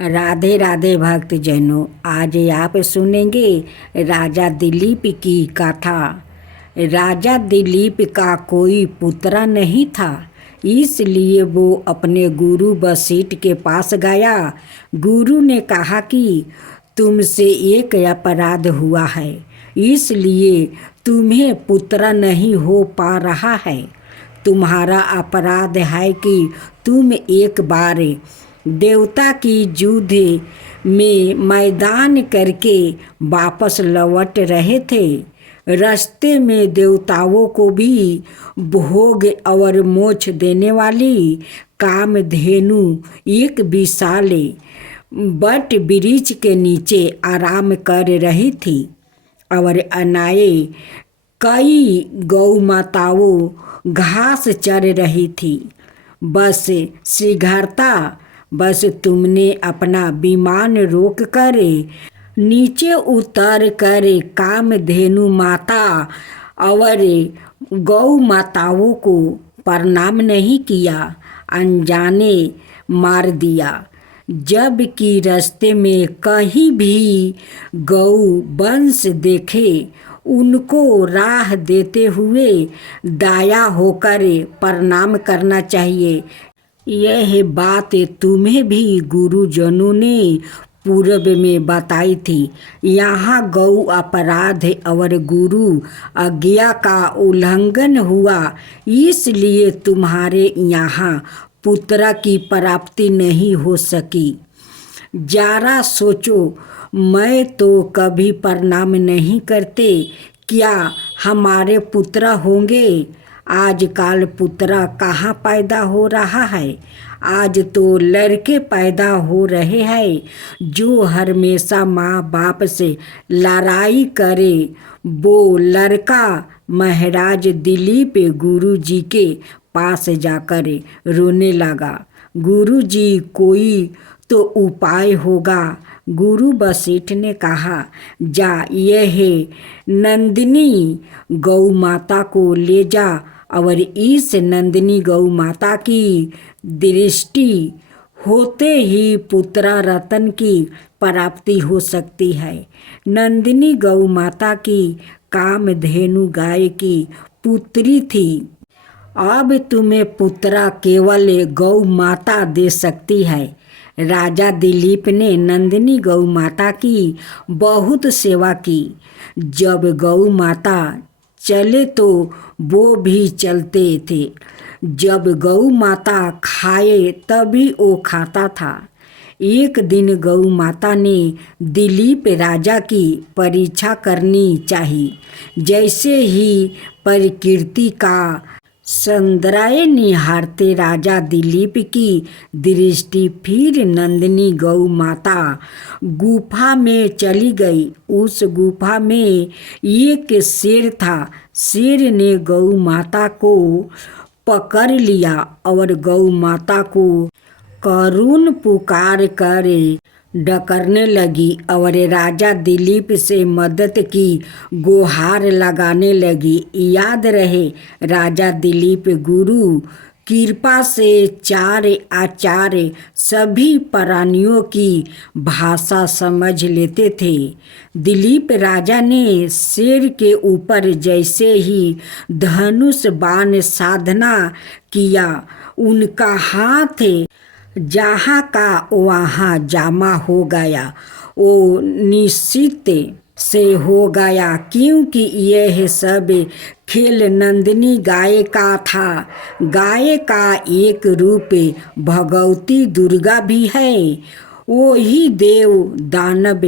राधे राधे भक्तजनों, आज आप सुनेंगे राजा दिलीप की कथा। राजा दिलीप का कोई पुत्र नहीं था, इसलिए वो अपने गुरु वशिष्ठ के पास गया। गुरु ने कहा कि तुमसे एक अपराध हुआ है, इसलिए तुम्हें पुत्र नहीं हो पा रहा है। तुम्हारा अपराध है कि तुम एक बार देवता की युद्ध में मैदान करके वापस लौट रहे थे। रास्ते में देवताओं को भी भोग और मोक्ष देने वाली कामधेनु एक विशाल बट वृक्ष के नीचे आराम कर रही थी और अनाए कई गौ माताओं घास चर रही थी। बस तुमने अपना विमान रोक कर नीचे उतर कर कामधेनु माता और गौ माताओं को प्रणाम नहीं किया, अनजाने मार दिया। जबकि रास्ते में कहीं भी गौ वंश देखे, उनको राह देते हुए दया होकर प्रणाम करना चाहिए। यह बात तुम्हें भी गुरुजनों ने पूर्व में बताई थी। यहाँ गौ अपराध और गुरु आज्ञा का उल्लंघन हुआ, इसलिए तुम्हारे यहाँ पुत्र की प्राप्ति नहीं हो सकी। जरा सोचो, मैं तो कभी प्रणाम नहीं करते, क्या हमारे पुत्र होंगे? आजकल पुत्र कहाँ पैदा हो रहा है? आज तो लड़के पैदा हो रहे हैं जो हमेशा माँ बाप से लड़ाई करे। वो लड़का महाराज दिलीप गुरु जी के पास जाकर रोने लगा। गुरु जी, कोई तो उपाय होगा। गुरु वशिष्ठ ने कहा, जा यह नंदिनी गौ माता को ले जा और इस नंदिनी गौ माता की दृष्टि होते ही पुत्र रत्न की प्राप्ति हो सकती है। नंदिनी गौ माता की कामधेनु गाय की पुत्री थी। अब तुम्हें पुत्र केवल गौ माता दे सकती है। राजा दिलीप ने नंदिनी गौ माता की बहुत सेवा की। जब गौ माता चले तो वो भी चलते थे, जब गौ माता खाए तभी वो खाता था। एक दिन गौ माता ने दिलीप राजा की परीक्षा करनी चाहिए। जैसे ही प्रकृति का सौंदर्य निहारते राजा दिलीप की दृष्टि फिर नंदिनी गौ माता गुफा में चली गई। उस गुफा में एक शेर था। शेर ने गौ माता को पकड़ लिया और गौ माता को करुण पुकार कर डकरने लगी और राजा दिलीप से मदद की गुहार लगाने लगी। याद रहे, राजा दिलीप गुरु कृपा से चार आचार्य सभी प्राणियों की भाषा समझ लेते थे। दिलीप राजा ने शेर के ऊपर जैसे ही धनुष बाण साधना किया, उनका हाथ जहाँ का वहाँ जमा हो गया। वो निश्चित से हो गया, क्योंकि यह सब खेल नंदिनी गाय का था। गाय का एक रूप भगवती दुर्गा भी है। वो ही देव दानव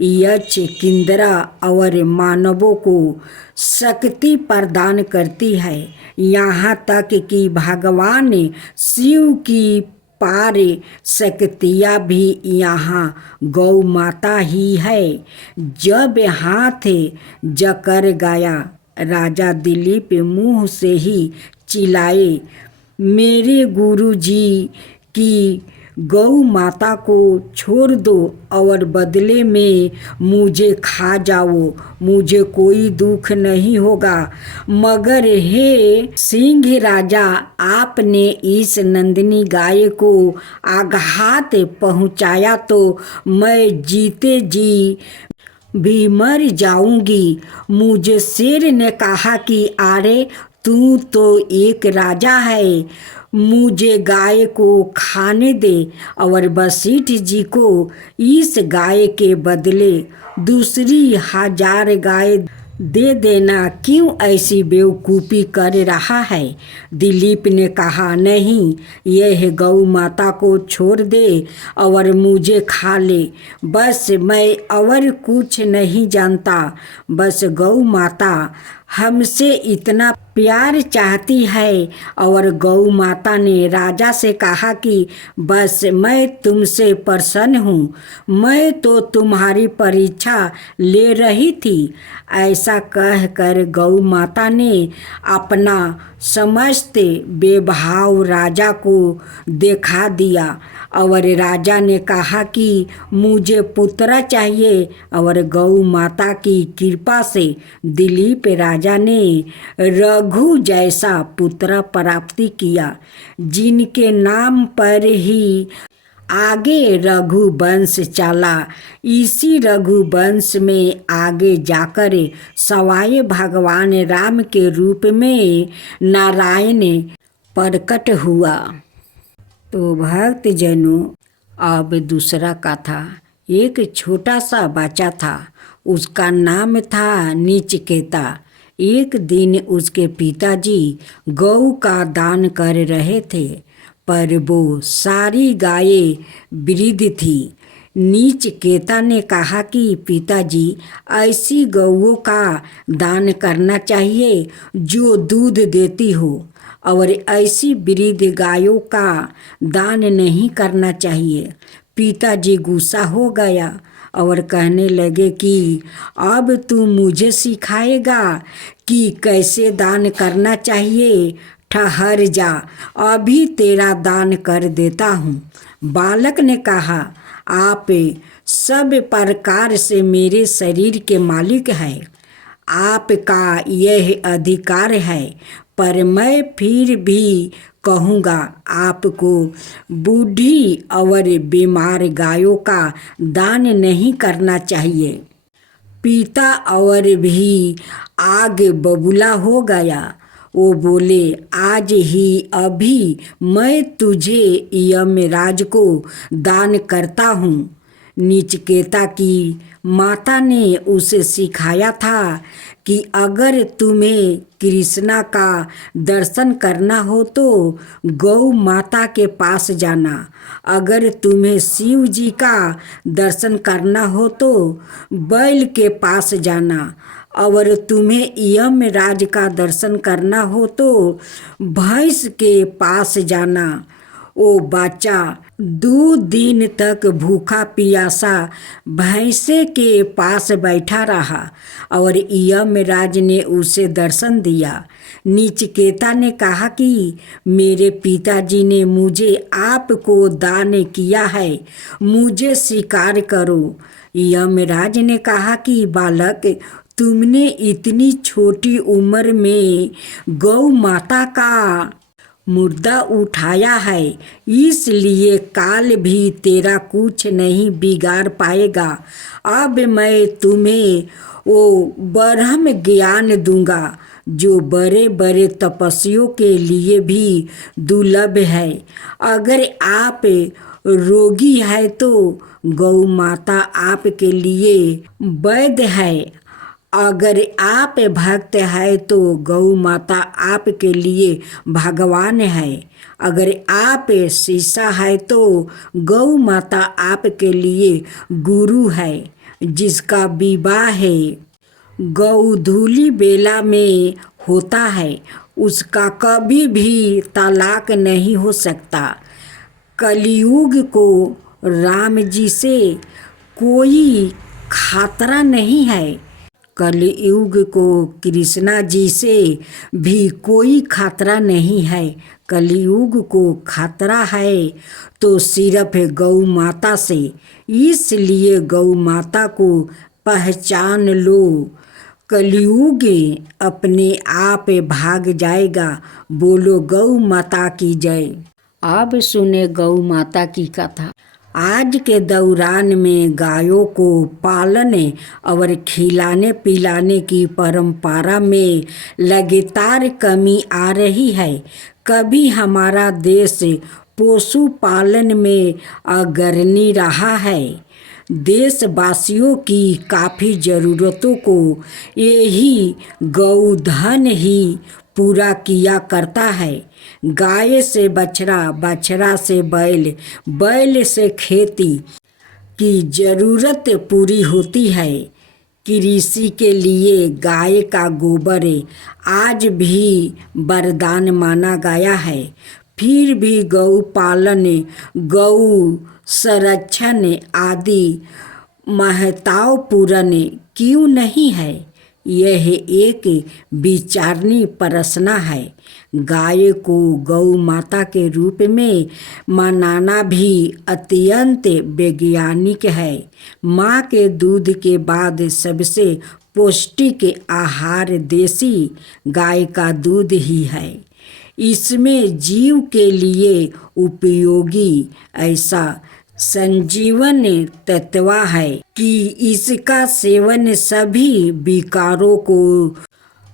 यक्ष किंदरा और मानवों को शक्ति प्रदान करती है। यहाँ तक कि भगवान शिव की पार शक्तियाँ भी यहाँ गौ माता ही है। जब हाथ जकर गया, राजा दिलीप मुँह से ही चिल्लाए, मेरे गुरु जी की गौ माता को छोड़ दो और बदले में मुझे खा जाओ, मुझे कोई दुख नहीं होगा। मगर हे सिंह राजा, आपने इस नंदिनी गाय को आघात पहुंचाया तो मैं जीते जी भी मर जाऊंगी। मुझे शेर ने कहा कि अरे तू तो एक राजा है, मुझे गाय को खाने दे और वशिष्ठ जी को इस गाय के बदले दूसरी 1000 गाय दे देना। क्यों ऐसी बेवकूफ़ी कर रहा है? दिलीप ने कहा, नहीं, यह गौ माता को छोड़ दे और मुझे खा ले। बस मैं और कुछ नहीं जानता। बस गौ माता हमसे इतना प्यार चाहती है। और गौ माता ने राजा से कहा कि बस मैं तुमसे प्रसन्न हूँ, मैं तो तुम्हारी परीक्षा ले रही थी। ऐसा कहकर गौ माता ने अपना समस्त बेभाव राजा को दिखा दिया और राजा ने कहा कि मुझे पुत्र चाहिए। और गौ माता की कृपा से दिलीप राजा ने रघु जैसा पुत्र प्राप्ति किया, जिनके नाम पर ही आगे रघुवंश चला। इसी रघुवंश में आगे जाकर सवाई भगवान राम के रूप में नारायण प्रकट हुआ। तो भक्तजनों, अब दूसरा कथा। एक छोटा सा बच्चा था, उसका नाम था नचिकेता। एक दिन उसके पिताजी गौ का दान कर रहे थे, पर वो सारी गायें वृद्ध थी। नचिकेता ने कहा कि पिताजी, ऐसी गौओं का दान करना चाहिए जो दूध देती हो, और ऐसी वृद्ध गायों का दान नहीं करना चाहिए। पिताजी गुस्सा हो गया और कहने लगे कि अब तू मुझे सिखाएगा कि कैसे दान करना चाहिए। ठहर जा, अभी तेरा दान कर देता हूँ। बालक ने कहा, आप सब प्रकार से मेरे शरीर के मालिक हैं, आपका यह अधिकार है, पर मैं फिर भी कहूँगा, आपको बूढ़ी और बीमार गायों का दान नहीं करना चाहिए। पिता और भी आग बबूला हो गया। वो बोले, आज ही अभी मैं तुझे यमराज को दान करता हूँ। नचिकेता की माता ने उसे सिखाया था कि अगर तुम्हें कृष्णा का दर्शन करना हो तो गौ माता के पास जाना, अगर तुम्हें शिव जी का दर्शन करना हो तो बैल के पास जाना, और तुम्हें यमराज का दर्शन करना हो तो भैंस के पास जाना। वो बच्चा 2 दिन तक भूखा प्यासा भैंसे के पास बैठा रहा और यमराज ने उसे दर्शन दिया। नचिकेता ने कहा कि मेरे पिताजी ने मुझे आपको दान किया है, मुझे स्वीकार करो। यमराज ने कहा कि बालक, तुमने इतनी छोटी उम्र में गौ माता का मुर्दा उठाया है, इसलिए काल भी तेरा कुछ नहीं बिगाड़ पाएगा। अब मैं तुम्हें वो ब्रह्म ज्ञान दूंगा जो बड़े बड़े तपस्वियों के लिए भी दुर्लभ है। अगर आप रोगी है तो गौ माता आपके लिए वैद्य है, अगर आप भक्त है तो गौ माता आपके लिए भगवान है, अगर आप शिष्य है तो गौ माता आपके लिए गुरु है। जिसका विवाह गोधूली बेला में होता है उसका कभी भी तलाक नहीं हो सकता। कलयुग को राम जी से कोई खतरा नहीं है। कलयुग को कृष्णा जी से भी कोई खतरा नहीं है। कलयुग को खतरा है तो सिर्फ गौ माता से, इसलिए गौ माता को पहचान लो। कलयुग अपने आप भाग जाएगा। बोलो गौ माता की जय। अब सुने गौ माता की कथा। आज के दौरान में गायों को पालने और खिलाने पिलाने की परंपरा में लगातार कमी आ रही है। कभी हमारा देश पशुपालन में अग्रणी रहा है। देशवासियों की काफ़ी ज़रूरतों को यही गौधन ही पूरा किया करता है। गाय से बछड़ा, बछड़ा से बैल, बैल से खेती की ज़रूरत पूरी होती है। कृषि के लिए गाय का गोबर आज भी वरदान माना गया है। फिर भी गौ पालन, गौ संरक्षण आदि महत्वपूर्ण क्यों नहीं है? यह एक विचारणीय प्रश्न है। गाय को गौ माता के रूप में मनाना भी अत्यंत वैज्ञानिक है। माँ के दूध के बाद सबसे पौष्टिक आहार देसी गाय का दूध ही है। इसमें जीव के लिए उपयोगी ऐसा संजीवन तत्व है कि इसका सेवन सभी विकारों को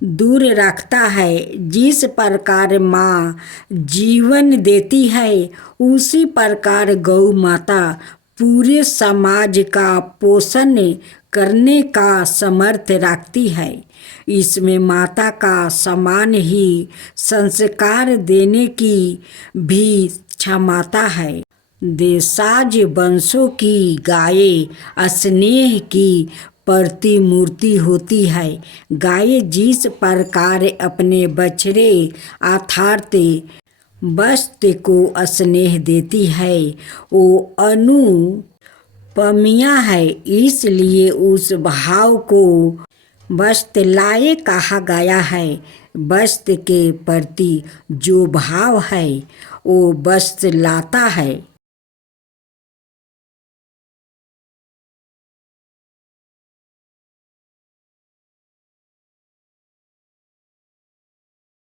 दूर रखता है। जिस प्रकार माँ जीवन देती है, उसी प्रकार गौ माता पूरे समाज का पोषण करने का समर्थ रखती है। इसमें माता का समान ही संस्कार देने की भी क्षमता है। देशाज वंशों की गाय स्नेह की प्रतिमूर्ति होती है। गाय जिस प्रकार अपने बछड़े अर्थात वत्स को स्नेह देती है, वो अनुपमीय है। इसलिए उस भाव को वत्सलाय कहा गया है। वत्स के प्रति जो भाव है वो वत्सलाता है।